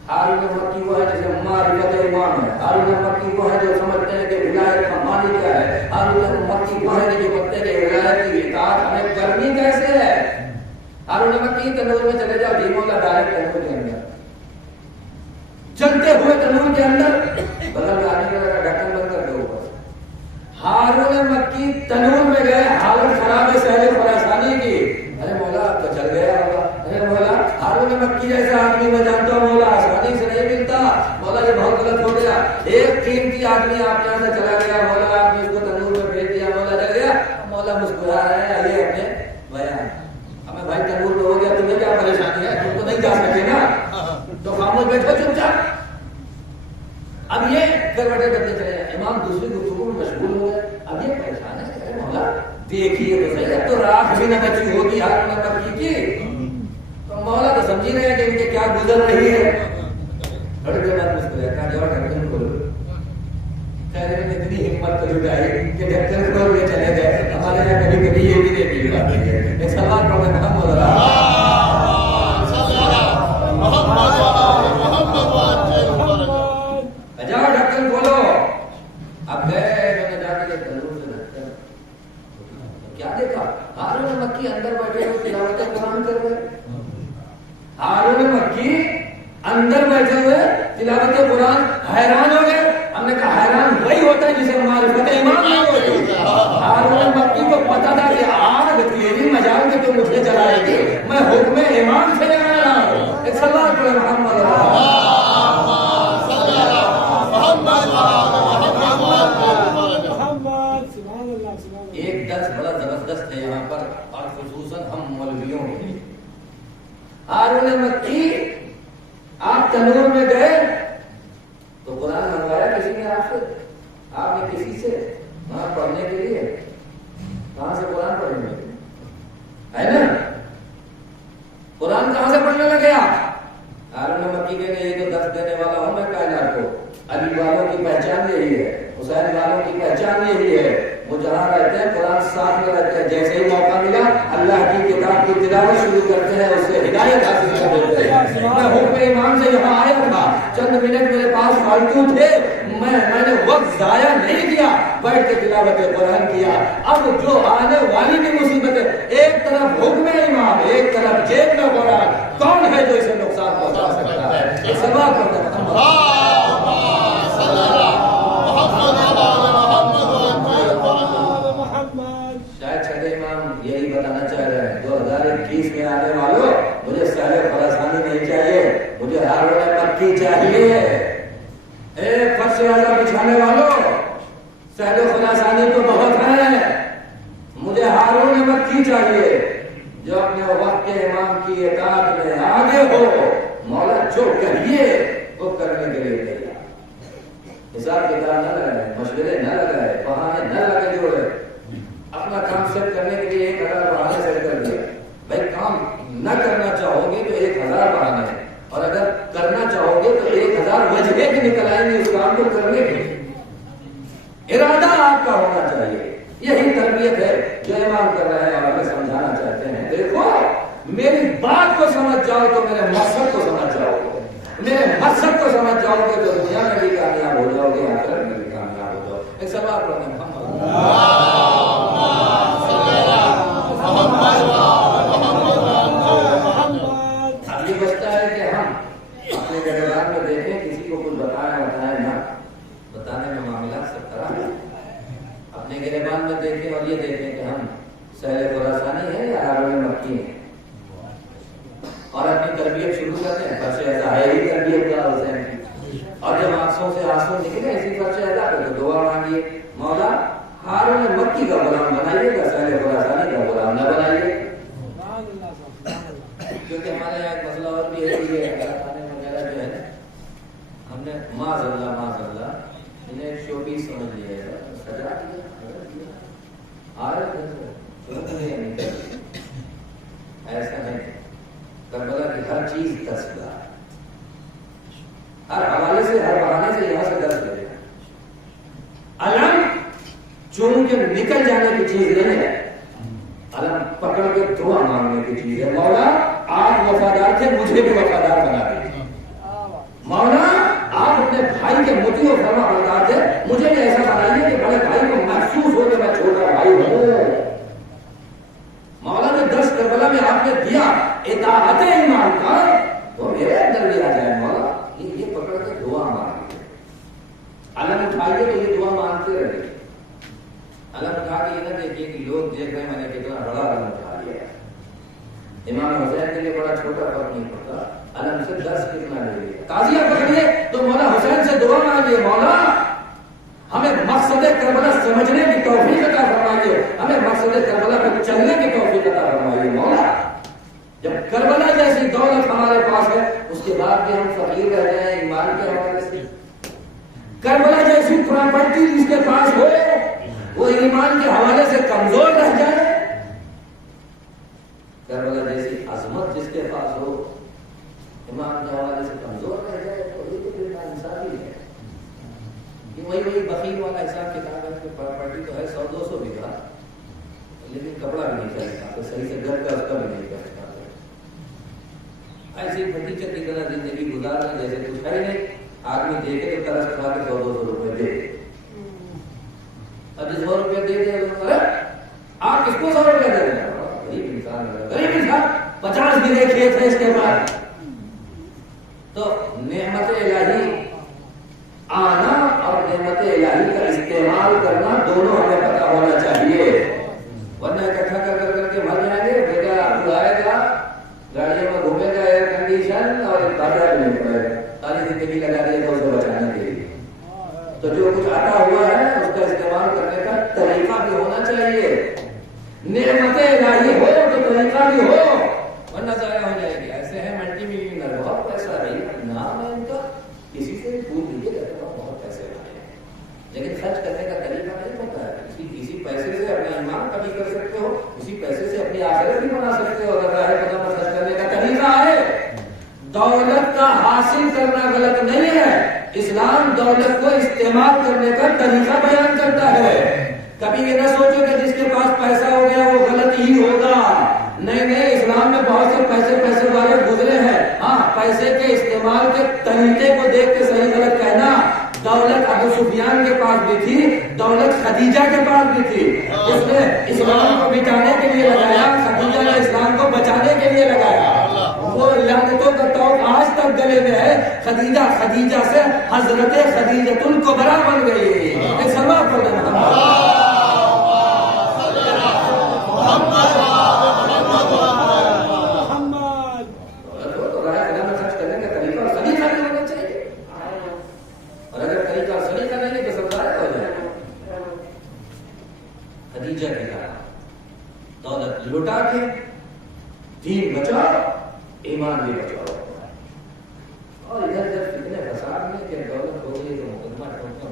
ہارون مکی وہ ہے جسے معرفت امام ہے. ہارون مکی وہ ہے جو سمجھتے ہیں کہ ولایت کا معنی کیا ہے. ہارون مکی وہ ہے جو کہتے ہیں کہ ولایت کی اطاعت ہمیں کرنی کیسے ہے. ہارون مکی تنور میں چلے جاؤ. جی مولا ڈائریکٹ تنور کے اندر چلتے ہوئے تنور کے اندر بدل آنے کا ڈھکن بند کر دو. ہارون مکی تنور میں گئے. حالت خراب ہے سہل خراسانی کی. ارے مولا اب تو چل گیا ہوگا. ارے مولا ہارون مکی جیسا آدمی میں جانتا ہوں مولا آسانی سے نہیں ملتا. مولا یہ بہت غلط ہو گیا. ایک قیمتی آدمی آپ کے یہاں سے چلا گیا. مولا آپ نے اس کو تنور میں بھیج دیا. مولا جل گیا. مولا مسکرا رہے ہیں. آئیے اپنے بیان. ہمیں بھائی تنور میں ہو گیا، تمہیں کیا پریشانی ہے؟ تم تو نہیں جا سکے نا، تو خاموش بیٹھو چپ چاپ. اب یہ گھر بیٹھے کرتے چلے جائیں. امام دوسری گفتگو میں مشغول ہو گئے. اب یہ پریشان ہے. مولا دیکھیے تو صحیح ہے، تو راکھ بھی نہ بچی ہوگی ہارون مکی کی. تو مولا تو سمجھ رہے ہیں کہ ان کے کیا گزر رہی ہے. تھوڑی دیر بعد مسکرایا. کہا جاؤ ڈھکن کھولو. خیر نے اتنی ہمت تو جٹائی کہ ڈھکن کھول کے چلے گئے. ہمارے یہاں کبھی کبھی یہ بھی نہیں مل رہا. ایک سوال پڑھنے میں ہم ہو رہا جاؤ ڈھکن کھولو. اب گئے میں نے جا کے تنور سے ڈھکن کیا دیکھا. ہارون مکی اندر بیٹھے ہوئے تلاوت قرآن کر رہے. ہارون مکی اندر بیٹھے ہوئے تلاوت قرآن. حیران ہو گئے. ہم نے کہا حیران وہی ہوتا ہے جسے معرفت امام نہیں ہوتی. ہارون مکی کو پتا تھا کہ آگ تیری مجال میں تو مجھے جلائے گی، میں حکم امام سے جلا رہا ہوں. ایک سوال پڑھے محمد ایک درس بڑا زبردست ہے یہاں پر، اور خصوصاً ہم مولویوں کے لیے. ہارون مکی آپ تنور میں گئے تو قرآن منگوایا کسی نے آپ سے؟ آپ نے کسی سے وہاں پڑھنے کے لیے؟ کہاں سے قرآن پڑھنے لگے؟ ہے نا قرآن کہاں سے پڑھنے لگے آپ؟ ہارون مکی کے لیے تو درس دینے والا ہوں میں کائنات کو. علی والوں کی پہچان یہی ہے، حسین والوں کی پہچان یہی ہے. وہ جہاں رہتے ہیں قرآن ساتھ میں رہتے ہیں. جیسے ہی موقع ملا اللہ کی کتاب کی تلاوت شروع کرتے ہیں، اس سے ہدایت حاصل کر دیتے ہیں. میں حکم امام سے یہاں آیا تھا. چند منٹ میرے پاس فالتو تھے. میں نے وقت ضائع نہیں کیا، بیٹھ کے تلاوت قرآن کیا. اب جو آنے والی بھی مصیبت ہے، ایک طرف حکم امام، ایک طرف جیب میں قرآن، کون ہے جو اسے نقصان پہنچا سکتا ہے؟ سبب شاید چھٹے امام یہی بتانا چاہ رہے ہیں 2021 میں آنے والوں، مجھے سہل خراسانی نہیں چاہیے، مجھے ہارون مکی چاہیے. ایک فرش اعلیٰ بچھانے والوں، سہل خراسانی تو بہت ہیں، مجھے ہارون مکی چاہیے جو اپنے وقت کے امام کی اطاعت میں آگے ہو. مولا جو کہیے وہ کرنے کے لیے تیار. حساب کتاب نہ لگائے، مشورے نہ لگائے، بہانے نہ لگے جوڑے. اپنا کام سیٹ کرنے کے لیے 1000 بہانے سیٹ کر دیا. بھائی کام نہ کرنا چاہو گے تو 1000 بہانے استعمال کر رہے ہیں اور ہمیں سمجھانا چاہتے ہیں دیکھو میری بات کو سمجھ جاؤ تو میرے مقصد کو سمجھ جاؤ گے، میرے مقصد کو سمجھ جاؤ گے تو دنیا میں بھی کامیاب ہو جاؤ گے، آخرت میں بھی کامیاب ہو جاؤ۔ ایک سوال پڑھیں اب یہ بچتا ہے کہ ہم اپنے گھران میں دیکھیں کسی کو کچھ بتائیں نہ بتانے میں معاملات سب طرح ہے، اپنے گریبان میں دیکھیں اور یہ دیکھیں کہ ہم سہل خراسانی ہیں یا ہارون مکی ہیں، اور اپنی تربیت شروع کرتے ہیں فرش ایسا ہے ہی تربیت کا حسین کی، اور جب آنکھوں سے آنسو نکلے اسی فرش ایسا پہ تو دعا مانگیے مولا ہارون مکی کا غلام بنائیے گا، سہل خراسانی کا غلام نہ بنائیے، کیونکہ ہمارے یہاں ایک مسئلہ اور بھی ہے کہ یہ کھانے وغیرہ جو ہے ہم نے معاذ اللہ انہیں شو پیس سمجھ لیا ہے، سجا دیا ایسا نہیں، کربلا کی ہر چیز تذکرہ ہے، ہر حوالے سے ہر بہانے سے یہاں سے درس لے لینا، علم چون کے نکل جانے کی چیز نہیں ہے، علم پکڑ کے دعا مانگنے کی چیز ہے، مولا آپ وفادار تھے مجھے بھی وفادار بنا دیجیے، مولا آپ اپنے بھائی کے مطیع و فرما بردار تھے مجھے بھی ایسا بنائیے کہ بڑے بھائی کو محسوس ہو کہ میں چھوٹا بھائی ہوں، مولا نے درس کربلا میں آپ نے دیا اطاعت ایمان کا وہ میرے اندر بھی آ جائے، مولا یہ پکڑ کے دعا مانگیے، علم اٹھائیے تو یہ دعا مانگتے رہیے، علم اٹھا کے یہ نہ دیکھیے کہ لوگ دیکھ رہے ہیں میں نے کتنا بڑا علم اٹھا لیا ہے، امام حسین کے لیے بڑا چھوٹا فرق نہیں پڑتا، علم سے درس کتنا لے لیا، تازیہ پکڑیے تو مولا حسین سے دعا مانگیے، مولا ہمیں مقصد کربلا سمجھنے کی توفیق عطا فرمائیے، ہمیں مقصد کربلا پہ چلنے کی توفیق عطا فرمائیے، مولا جب کربلا جیسی دولت ہمارے پاس ہے اس کے بعد بھی ہم فقیر رہ جائیں ایمان کے حوالے سے، کربلا جیسی پراپرٹی جس کے پاس ہو وہ ایمان کے حوالے سے کمزور رہ جائے، کربلا جیسی عظمت جس کے پاس ہو ایمان کے حوالے سے کمزور رہ جائے تو یہ تو پھر ناانصافی ہے، یہ وہی بخیل والا حساب کتاب ہے کہ پراپرٹی تو ہے 100-200 بیگھہ لیکن کپڑا بھی نہیں چلتا تو صحیح سے گھر کا اس کا بھی نہیں کرتا، ایسی پھٹی چٹی طرح زندگی گزارنا جیسے کچھ ہے نہیں، آدمی دیکھے تو ترس کھا کے 100-200 روپے دے، اب 100 روپے دے دے آپ کس کو 100 روپے دے رہے ہیں، غریب انسان 50 گرے کھیت ہے اس کے بعد، تو نعمت الہی آنا اور نعمت الہی کا استعمال کرنا دونوں ہمیں پتا ہونا چاہیے، ورنہ اکٹھا کر کے مر جائیں گے، بیٹا اڑائے گا گاڑیوں میں گھومے گا ایئر کنڈیشن اور بازار بھی نہیں پڑے گا، ساری زندگی لگا دیا تھا اسے بچانے کے لیے، تو جو کچھ آتا ہوا ہے اس کا استعمال کرنے کا طریقہ بھی ہونا چاہیے، نعمت الہی ہو تو طریقہ بھی ہو ورنہ ضائع ہو جائے گی، ایسے ہیں ملٹی ملینئر بہت پیسہ رہی نام ہے ان کا، کسی سے پوچھ لیجیے بہت پیسے والے ہیں لیکن خرچ کرنے کا طریقہ نہیں ہوتا ہے، کسی پیسے سے اپنا ایمان کبھی کر سکتے ہو، کسی پیسے سے اپنی آخرت بھی بنا سکتے ہو، اگر راہ قدم پر خرچ کرنے کا طریقہ ہے، دولت کا حاصل کرنا غلط نہیں ہے، اسلام دولت کو استعمال کرنے کا طریقہ بیان کرتا ہے، کبھی یہ نہ سوچو کہ جس کے پاس پیسہ ہو گیا وہ غلط ہی ہوگا، نہیں اسلام میں بہت سے پیسے والے گزرے ہیں، ہاں پیسے کے استعمال کے طریقے کو دیکھ کے صحیح غلط کہنا، دولت ابو سفیان کے پاس بھی تھی، دولت خدیجہ کے پاس بھی تھی، اس نے اسلام کو بچانے کے لیے لگایا، خدیجہ نے اسلام کو بچانے کے لیے لگایا، وہ لعنتوں کا طوق آج تک گلے میں ہے، خدیجہ سے حضرت خدیجۃ الکبریٰ بن گئی، ایک سلوات پڑھ دینا لٹا کے دین بچاؤ ایمان بھی بچاؤ، اور ادھر ادھر فتنے فساد میں کہ دولت ہو گئی تو مقدمہ ٹھوکنا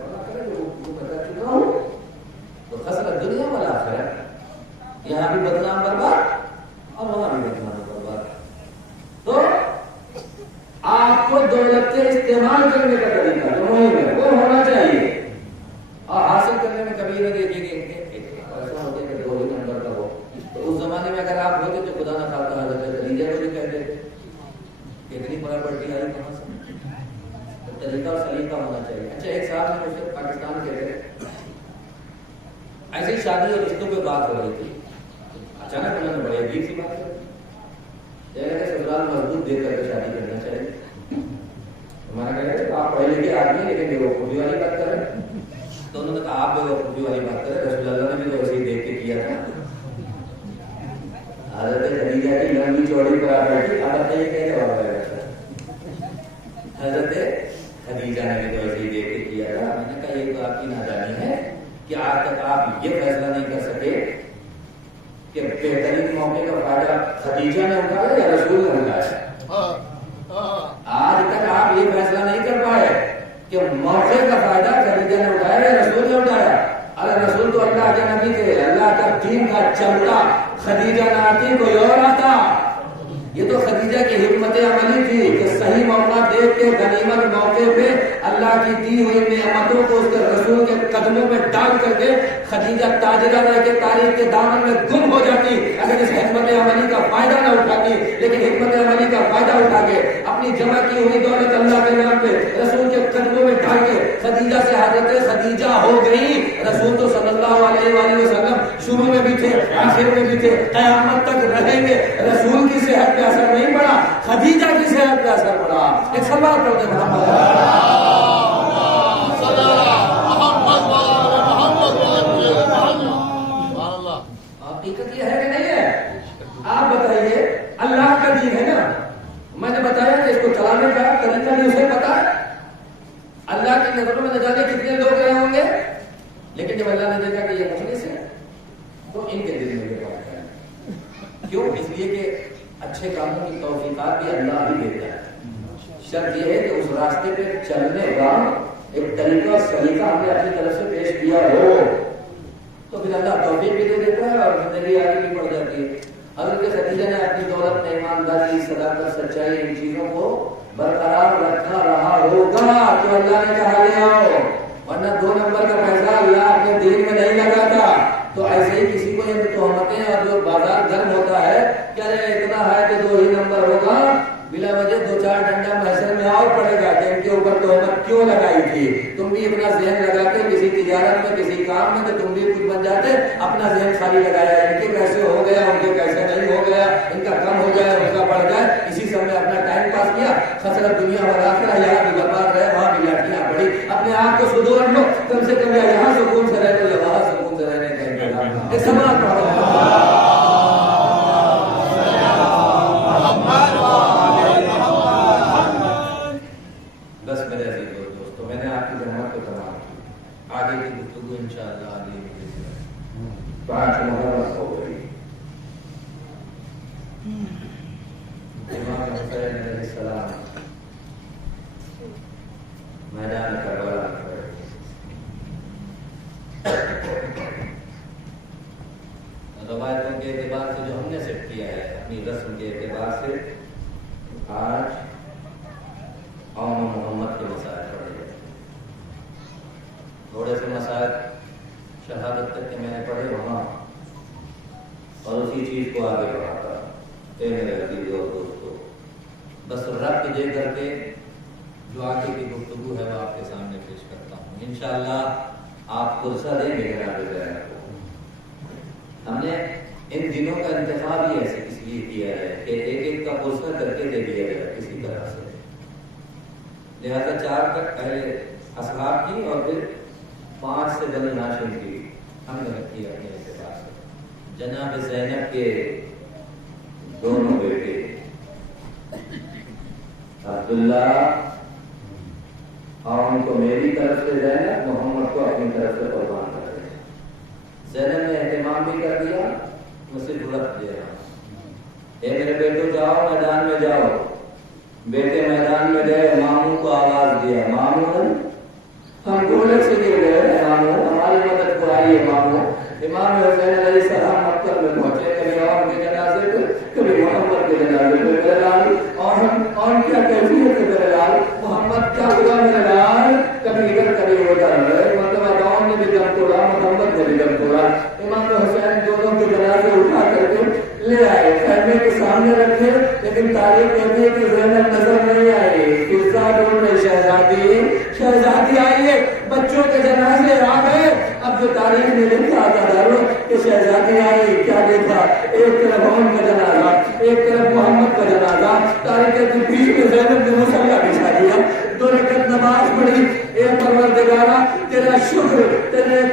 بڑا کرے جو بتا چکا ہو تو خسرت دنیا والا ہے، یہاں بھی بدنام برباد اور وہاں بھی بدنام برباد، تو آپ کو دولت کے استعمال کرنے کا طریقہ جو مہم ہے وہ ہونا چاہیے، اور حاصل کرنے میں کبھی نہ دیکھیے کہ ایسا ہوتا ہے کہ 2 شادی اور رشتوں پہ بات ہو رہی تھی، اچانک انہوں نے بڑی عجیب سی بات کری، سسرال مضبوط دیکھ کر کے شادی کرنا چاہیے۔ ہمارا کہہ رہے آپ پڑھے لکھے آدمی لیکن بیوقوفی والی بات کر رہے ہیں، تو انہوں نے کہا آپ بیوقوفی والی بات کر رہے، رسول اللہ نے بھی تو ایسے ہی دیکھ کے کیا تھا۔ حضرت خدیجہ کی لمبی چوڑی پر آ بیٹھی، آپ بتائیے کیسے جواب دے رہا تھا؟ حضرت خدیجہ نے بھی تو ایسے ہی دیکھ کے کیا تھا۔ میں نے کہا یہ تو آپ کی نادانی ہے کہ آج تک آپ یہ فیصلہ نہیں کر سکے کہ بہترین موقع کا فائدہ خدیجہ نے اٹھایا یا رسول نے اٹھایا۔ آج تک آپ یہ فیصلہ نہیں کر پائے کہ موقع کا فائدہ خدیجہ نے اٹھایا یا رسول نے اٹھایا۔ ارے رسول تو اللہ کے نبی تھے، اللہ کا دین کا چمٹا، خدیجہ نہ آتی کوئی اور آتا۔ یہ تو خدیجہ کی حکمت عملی تھی کہ صحیح موقع دیکھ کے غنیمت موقع پہ اللہ کی دی ہوئی نعمتوں کو اس کے رسول کے قدموں میں ڈال کر کے خدیجہ تاجرہ رہ کے تاریخ کے دامن میں گم ہو جاتی اگر اس حکمت عملی کا فائدہ نہ اٹھاتی۔ لیکن حکمت عملی کا فائدہ اٹھا کے اپنی جمع کی ہوئی دولت اللہ کے نام پہ رسول کے قدموں میں ڈال کے خدیجہ سے حضرت خدیجہ ہو گئی۔ رسول تو صلی اللہ علیہ وآلہ وسلم شروع میں بھی تھے، آخر میں بھی تھے، قیامت تک رہیں گے۔ رسول کی صحت پہ اثر نہیں پڑا، خدیجہ کی صحت پہ اثر پڑا۔ ایک سوال کرتے حقیقت یہ ہے کہ نہیں ہے؟ آپ بتائیے، اللہ کا دین ہے نا، میں نے بتایا کہ اس کو چلانے کا طریقہ بھی اسے پتا ہے۔ اللہ کی نظروں میں نہ جانے کتنے لوگ رہے ہوں گے، لیکن جب اللہ نے دیکھا کہ یہ مخلص ہے تو ان کے دل میں یہ بات ہے۔ کیوں؟ اس لیے کہ اچھے کاموں کی توفیقات بھی اللہ ہی دیتا ہے۔ شرط یہ ہے کہ اس راستے پہ چلنے کا ایک طریقہ سلیقہ ہم نے اپنی طرف سے پیش کیا ہو تو پھر اللہ توفیق بھی دے دیتا ہے اور زندگی آگے بھی بڑھ جاتی ہے۔ حضرت خدیجہ نے اپنی دولت میں ایمانداری، صداقت، سچائی، ان چیزوں کو برقرار رکھا رہا ہوگا تو اللہ نے کہا لے آؤ، ورنہ 2 نمبر کا پیسہ اللہ اپنے دین میں نہیں لگاتا۔ تو ایسے ہی کسی کو یہ تہمتیں اور جو بازار گرم ہوتا ہے کہ اتنا ہے کہ 2 ہی نمبر ہوگا، بلا وجہ 2-4 ڈنڈا محشر میں اور پڑے گا کہ ان کے اوپر تہمت کیوں لگائی تھی۔ تم بھی اپنا ذہن لگاتے کسی تجارت میں، کسی کام میں، تو تم بھی کچھ بن جاتے، اپنا ذہن خالی لگایا ان کے کیسے ہو گیا، ان کے کیسے نہیں ہو گیا، ان کا کم ہو جائے، ان کا بڑھ جائے، اسی سب میں اپنا ٹائم پاس کیا۔ خسرت دنیا اور آخرہ، یہاں بھی برباد رہے، وہاں بھی لاٹیاں پڑی۔ اپنے آپ کو سدھار لو، کم سے کم یہاں سکون سے رہ لو یا وہاں سکون سے رہنے کا انتظام۔ ایک سوال پڑھو۔ بس میرے عزیز دوستو، میں نے آپ کی رحمت کو تمام کی۔ آگے کی گفتگو انشاءاللہ آگے 5 محرم ہو گئی۔ امام حسین علیہ السلام میدان کربلا میں کھڑے۔ روایتوں کے اعتبار سے جو ہم نے سیٹ کیا ہے، اپنی رسم کے اعتبار سے آج قوم محمد کے مسائل پڑھے گئے۔ تھوڑے سے مسائل شہادت تک کے میں نے پڑھے وہاں، اور اسی چیز کو آگے بڑھاتا۔ اے میرے عزیز اور دوستو، بس ربط دے کر کے جو آگے کی گفتگو ہے وہ آپ کے سامنے پیش کرتا ہوں۔ انشاءاللہ آپ پرسہ دیں گے جناب ذہن کو۔ ہم نے ان دنوں کا انتخاب ہی ایسے اس لیے کیا ہے کہ ایک ایک کا پرسہ کر کے دے دیا جائے کسی طرح سے، لہذا 4 تک پہلے اصحاب کی اور پھر 5 سے بنی ہاشم کی ہم نے رکھی اپنے اعتبار سے۔ جناب زینب کے دونوں بیٹے عبداللہ اور ان کو میری طرف سے زینب، محمد کو اپنی طرف سے قربان کر دیا۔ زینب نے اہتمام بھی کر دیا، میں صرف رکھ دے رہا ہوں۔ اے میرے بیٹو جاؤ میدان میں جاؤ۔ بیٹے میدان میں گئے، ماموں کو آواز دیا، ماموں ہم گھوڑے سے گر گئے، ماموں ہماری مدد کو آئیے ماموں۔ امام حسین علیہ السلام مکہ میں پہنچے، کبھی اور کے جنازے پہ، کبھی محمد کے جنازے پہ۔ میرے لال اور کیا کیفیت ہے میرے لال، محمد کیا ہوا میرے لال، کبھی ادھر کبھی ادھر، مطلب اداؤں نے بھی دم توڑا، محمد نے بھی دم توڑا۔ امام حسین دونوں کے جنازے اٹھا کر کے لے آئے، خیمے کے سامنے رکھے، لیکن تاریخ کہتی ہے کہ زینب نظر نہیں آئی۔ قصہ ڈھونڈ رہے شہزادی آئیے، بچوں کے جنازے آ گئے۔ اب جو تاریخ نے لکھا تھا شہزادی آئی کیا دیکھا؟ ایک طرف عمر کا جنازہ، ایک طرف محمد کا جنازہ، تاریخ کے بیچ میں زینب نے مصلی بچھا دیا، 2 رکعت نماز پڑھی. اے پروردگارا تیرا شکر،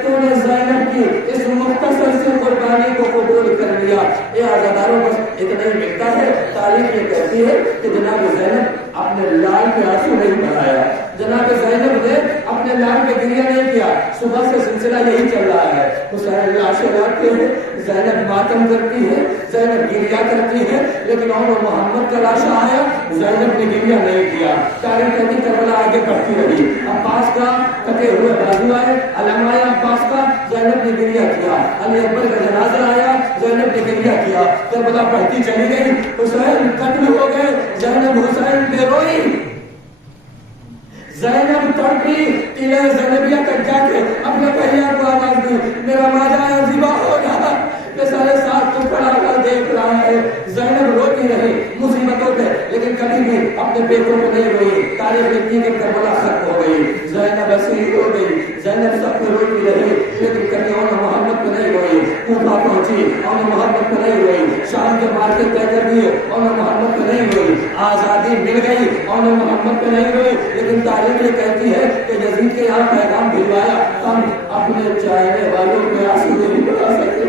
تو نے زینب کی اس مختصر سے قربانی کو قبول کر لیا. اے عزاداروں بس اتنا ہی ملتا ہے. تاریخ یہ کہتی ہے کہ جناب زینب اپنے لال پہ آنسو نہیں بہایا، جناب زینب نے اپنے لال پہ گریہ نہیں کیا. صبح سے سلسلہ یہی چل رہا ہے، حسین لاشیں لاتے ہیں، زینب ماتم کرتی ہے، زینب گریہ کرتی ہے، لیکن عمر محمد کا لاشا آیا، زینب نے گریہ نہیں کیا. تاریخ کہتی کربلا آگے بڑھتی رہی. عباس کا کٹے ہوئے بازو آئے، علم آیا عباس کا، زینب نے گریہ کیا. علی اکبر کا جنازہ آیا، زینب نے گریہ کیا. کربلا بڑھتی چلی گئی، حسین قتل ہو گئے، زینب حسین پہ روئی. زینب تڑپی، قلعہ زینبیہ تک جا کے اپنے بھیا کو آواز دی، میرا ماجا ذبح ہو گیا. سارے ساتھ تو کھڑا کر دیکھ رہا ہے. زینب روتی رہی مصیبتوں پہ، لیکن کبھی بھی اپنے بیٹوں پہ نہیں روئی. تاریخ لکھتی کہ کربلا ختم ہو گئی، زینب اسیر ہو گئی. زینب سب پہ روتی رہی، لیکن کبھی عمر محمد پہ نہیں روئی. کوفہ پہنچی، عمر محمد پہ نہیں روئی. شام کے مارکے طے کر دیے، عمر محمد پہ نہیں روئی. آزادی مل گئی، عمر محمد پہ نہیں روئی. لیکن تاریخ یہ کہتی ہے کہ یزید کے یہاں پیغام بھجوایا، ہم اپنے چاہنے والوں پہ آنسو نہیں بڑھا سکتے،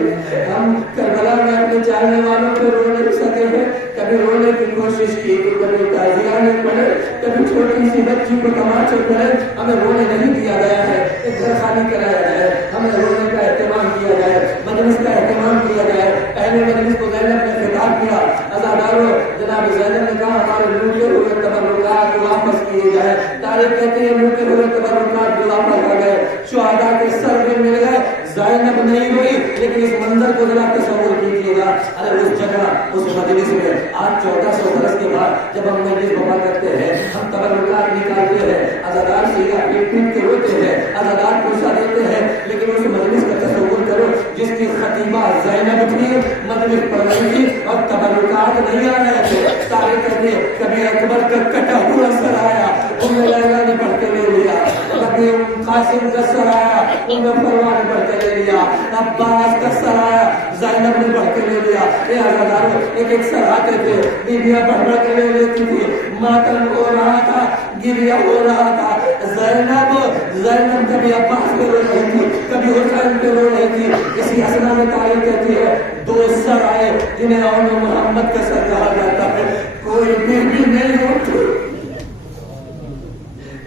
ہم کربلا میں اپنے چاہنے والوں پہ رو نہیں سکے ہیں. کبھی رونے کی کوشش کی تو کبھی تازیانے پڑے، کبھی چھوٹی سی بچی کو تماچے پڑے. ہمیں رونے نہیں دیا گیا ہے، ایک گھر خالی کرایا جائے، ہمیں رونے کا اہتمام کیا جائے، مجلس کا اہتمام کیا جائے. پہلے مجلس کو زینب نے خطاب کیا، عزاداروں جناب زینب نے کہا ہمارے لوٹے ہوئے تبرکات واپس کیے جائے. تاریخ کہتی ہے لوٹے ہوئے تبرکات واپس آ گئے، شہداء کے سر پہ مل گئے. زینب نہیں ہوئی، لیکن اس منظر کو ذرا تصور کیجیے گا. ارے اس جگہ اس مجلس میں آج 1400 برس کے بعد جب ہم مجلس بابا کرتے ہیں، ہم تبرکات نکالتے ہیں، عزادار سیدھا پیٹ پیٹ کے روتے ہیں، عزادار پوچھا دیتے ہیں. لیکن اس مجلس کا تصور کرو جس کی خطیبہ زینب تھی، مجلس پڑھ رہی تھی اور تبرکات نہیں آ رہے تھے. تاریخ کہتے ہیں کبھی اکبر کا کٹا ہوا سر آیا، انہیں لیلا نے پڑھ کے لے لیا. کبھی قاسم کا سر آیا، انہیں فروا نے پڑھ کے لے لیا. عباس کا سر آیا، زینب نے پڑھ کے لے لیا. یہ عزاداروں ایک ایک سر آتے تھے، بیویاں پڑھ کے لے لیتی تھی. ماتم ہو رہا تھا، گریہ ہو رہا تھا. زینب کبھی عباس پہ رو رہی تھی، کبھی حسین پہ رو رہی تھی. اسی اسنا میں تاریخ کہتی ہے 2 سر آئے جنہیں عمر محمد کا سر کہا جاتا ہے. کوئی بیوی نہیں اٹھی،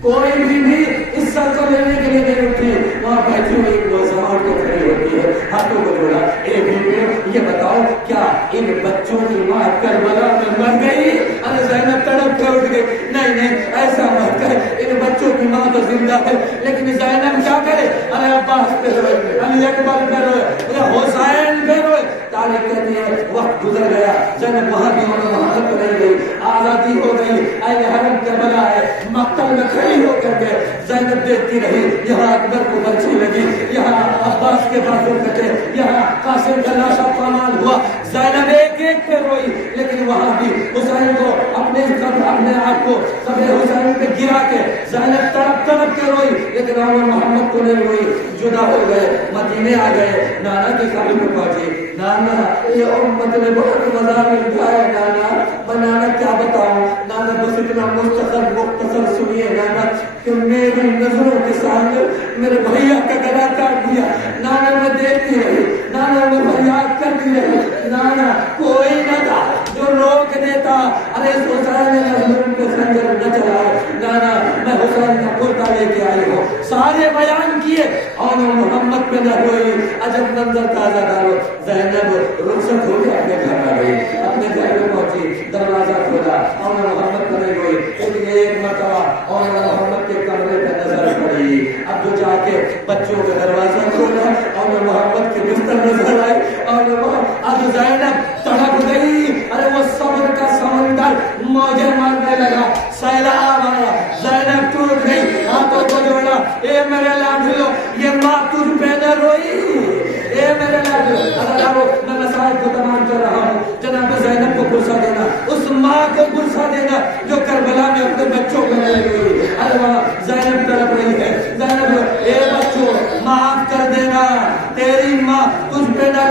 کوئی بھی اس سر کو لینے کے لیے نہیں اٹھی. وہاں بیٹھی ہوئی ایک نوجوان کو کھڑی ہوتی ہے، ہاتھوں کو جوڑا. اے بیوی یہ بتاؤ کیا ان بچوں کی ماں کربلا میں مر گئی؟ ارے زینب تڑپ کے اٹھ گئی. نہیں نہیں ایسا مت کر، ان بچوں کی ماں تو زندہ ہے، لیکن زینب کیا کرے؟ ارے عباس پہ روئے، علی اکبر پہ روئے، حسین پہ روئے. تاریخ کہتی ہے وقت گزر گیا، زینب وہاں بھی عمر محمد پہ نہیں گئی. آزادی ہو گئی، اہل حرم کربلا ہے، مقتل میں کھڑی ہو کر کے زینب دیکھتی رہی. یہاں اکبر کو برچھی لگی، یہاں عباس کے بازو کٹے، یہاں قاسم کا لاشا پامال ہوا. زینب ایک ایک پہ روئی، لیکن وہاں بھی حسین کو اپنے آپ کو قبر حسین پہ گرا کے زینب تڑپ تڑپ کے روئی، لیکن عمر محمد کو نہیں روئی. جدا ہو گئے، مدینے آ گئے، نانا کی قبر پہ پہنچی. نانا یہ امت نے بہت مزاحم اٹھایا، نانا کیا بتاؤں. نانا بس اتنا مختصر سنیے نانا کہ میری نظروں کے سامنے میرے بھیا کا گلا کاٹ دیا. نانا میں دیکھتی رہی، نانا میں فریاد کرتی رہی. نانا کوئی نہ تھا جو روک دیتا. ارے حسین نے مظلوم پہ خنجر نہ چلائے. نانا میں حسین کا کرتا لے کے آئی ہوں. سارے بیان کیے اور محمد پہ نہ ہوئی. عجب منظر تازہ دارو. زینب رخصت ہو کے اپنے گھر آ گئی، اپنے گھر میں پہنچی، دروازہ کھولا اور محمد پہ نہیں ہوئی. لیکن ایک مرتبہ اور محمد کے کمرے پہ نظر پڑی. اب جو جا کے بچوں کا دروازہ کھولا اور محمد کے بستر نظر آئے اور اب زینب تڑپ گئی. ارے وہ صبر کا سمندر موجیں مارنے لگا، سیلاب آیا. زینب ٹوٹ گئی، ہاتھوں کو جوڑا. اے میرے لاڈلو یہ ماں تجھ پہ نہ روئی. اے میرے لاڈلو میں مسائل کو تمام کر رہا ہوں. جناب زینب کو غصہ دینا، اس ماں کو غصہ دینا جو کربلا میں اپنے بچوں کو نہیں روئی. ارے وہاں زینب تڑپ رہی ہے. زینب اے بچوں معاف کر دینا، تیری ماں تجھ پہ نہ